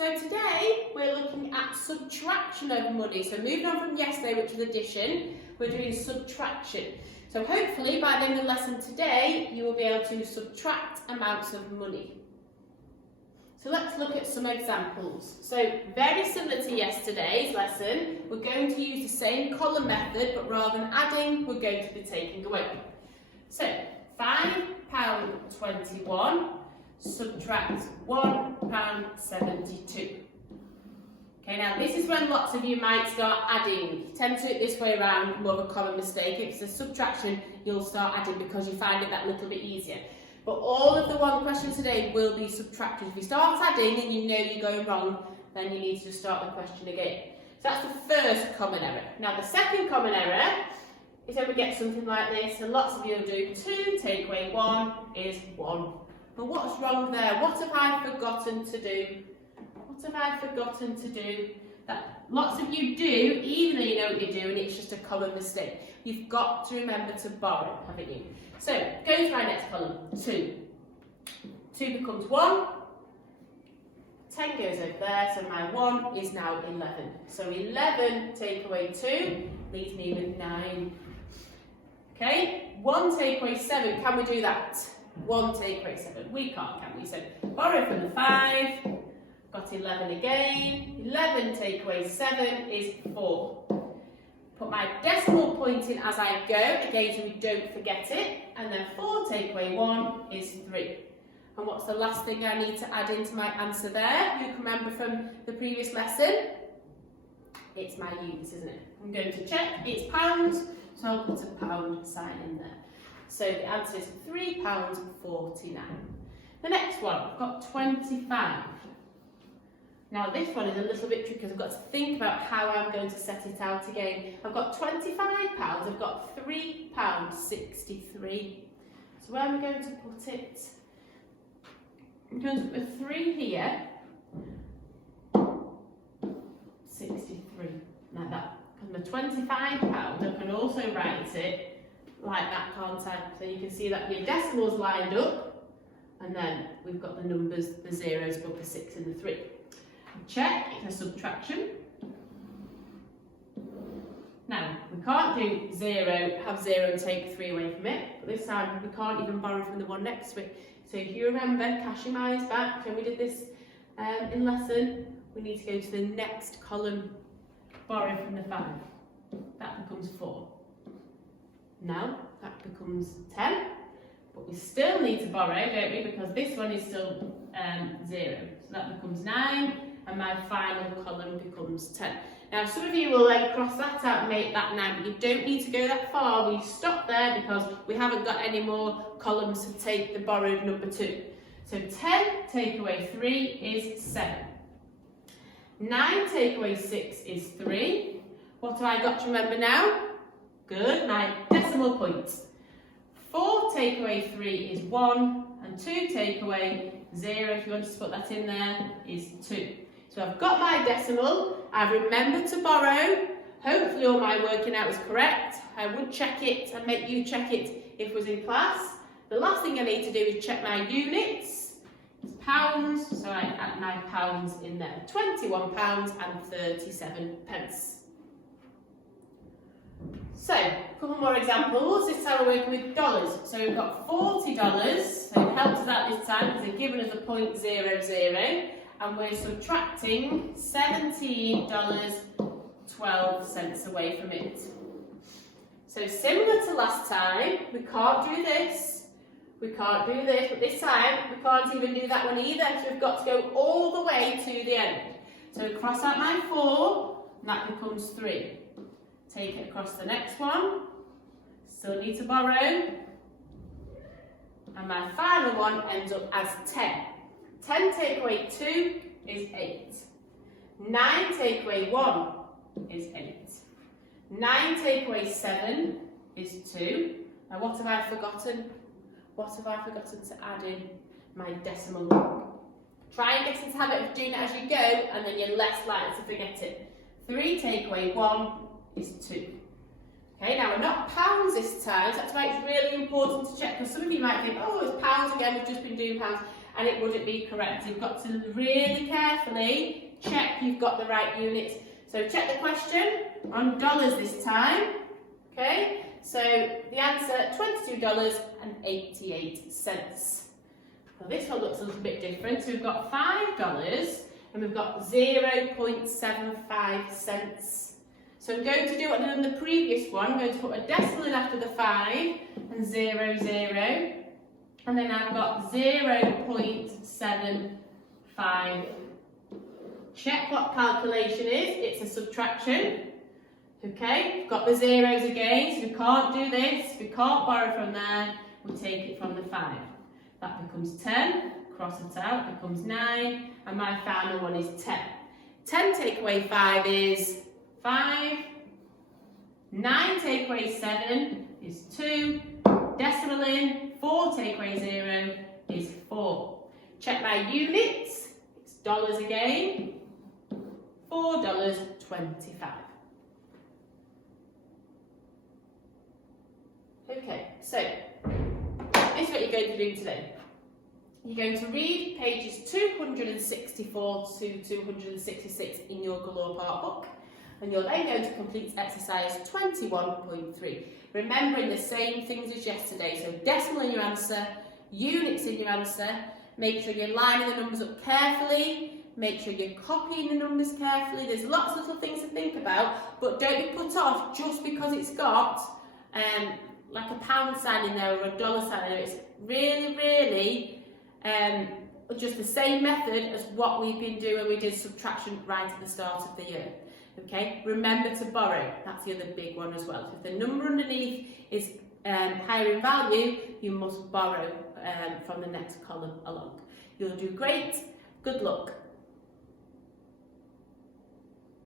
So today we're looking at subtraction of money. So moving on from yesterday, which was addition, we're doing subtraction. So hopefully by the end of the lesson today, you will be able to subtract amounts of money. So let's look at some examples. So very similar to yesterday's lesson, we're going to use the same column method, but rather than adding, we're going to be taking away. So £5.21 subtract £1.72. Okay, now this is when lots of you might start adding. You tend to do it this way around, more of a common mistake. If it's a subtraction, you'll start adding because you find it that little bit easier. But all of the one questions today will be subtracted. If you start adding and you know you're going wrong, then you need to just start the question again. So that's the first common error. Now the second common error is when we get something like this, and lots of you will do 2 take away 1 is 1. But what's wrong there? What have I forgotten to do? What have I forgotten to do? That lots of you do, even though you know what you're doing, it's just a common mistake. You've got to remember to borrow, haven't you? So, go to my next column, 2. 2 becomes 1. 10 goes over there, so my 1 is now 11. So 11 take away 2 leaves me with 9. Okay, 1 take away 7, can we do that? 1 take away 7, we can't, can we? So, borrow from the 5, got 11 again. 11 take away 7 is 4. Put my decimal point in as I go, again so we don't forget it, and then 4 take away 1 is 3. And what's the last thing I need to add into my answer there? Who can remember from the previous lesson? It's my units, isn't it? I'm going to check, it's pounds, so I'll put a pound sign in there. So the answer is £3.49. The next one, I've got 25. Now this one is a little bit tricky because I've got to think about how I'm going to set it out again. I've got £25, I've got £3.63. So where am I going to put it? I'm going to put a 3 here. 63, like that. Because my £25, I can also write it like that, can't I? So you can see that your decimals lined up, and then we've got the numbers, the zeros above the 6 and the 3. Check, it's a subtraction. Now, we can't do 0, have 0 and take 3 away from it, but this time we can't even borrow from the one next to it. So if you remember, cashing my eyes back, when we did this in lesson, we need to go to the next column, borrow from the 5. That becomes 4. Now, that becomes 10, but we still need to borrow, don't we, because this one is still 0. So that becomes 9. And my final column becomes 10. Now some of you will then cross that out and make that 9, but you don't need to go that far. We stop there because we haven't got any more columns to take the borrowed number 2. So 10 take away 3 is 7. 9 take away 6 is 3. What have I got to remember now? Good, my decimal points. 4 take away 3 is 1, and 2 take away 0, if you want to put that in there, is 2. So I've got my decimal, I've remembered to borrow, hopefully all my working out is correct. I would check it and make you check it if it was in class. The last thing I need to do is check my units. It's pounds, so I add my pounds in there. £21.37. So, a couple more examples. This time we're working with dollars. So we've got $40, so it helps us out this time because they've given us a .00, and we're subtracting $17.12 away from it. So similar to last time, we can't do this, but this time we can't even do that one either, so we've got to go all the way to the end. So we cross out my 4, and that becomes 3. Take it across the next one, still need to borrow, and my final one ends up as 10. 10 take away 2 is 8. 9 take away 1 is 8. 9 take away 7 is 2. Now what have I forgotten? What have I forgotten to add in? My decimal log. Try and get into the habit of doing it as you go, and then you're less likely to forget it. 3 take away 1 is 2. Okay, now we're not pounds this time, so that's why it's really important to check, because some of you might think, oh, it's pounds again, we've just been doing pounds. and it wouldn't be correct. You've got to really carefully check you've got the right units. So check the question on dollars this time. Okay, so the answer, $22.88. Well, this one looks a little bit different. So we've got $5 and we've got 0.75 cents. So I'm going to do what I did on the previous one. I'm going to put a decimal in after the 5 and 0, 0. And then I've got 0.75. Check what calculation is. It's a subtraction. Okay, got the zeros again, so we can't do this. We can't borrow from there. We'll take it from the 5. That becomes 10. Cross it out, becomes 9. And my final one is 10. 10 take away 5 is 5. 9 take away 7 is 2. Decimal in, 4 take away 0 is 4. Check my units. It's dollars again. $4.25. Okay, so this is what you're going to do today. You're going to read pages 264 to 266 in your Galore Park book, and you're then going to complete exercise 21.3. Remembering the same things as yesterday, so decimal in your answer, units in your answer, make sure you're lining the numbers up carefully, make sure you're copying the numbers carefully. There's lots of little things to think about, but don't be put off just because it's got like a pound sign in there or a dollar sign in there. It's really just the same method as what we've been doing when we did subtraction right at the start of the year. Okay, remember to borrow. That's the other big one as well. If the number underneath is higher in value, you must borrow from the next column along. You'll do great. Good luck.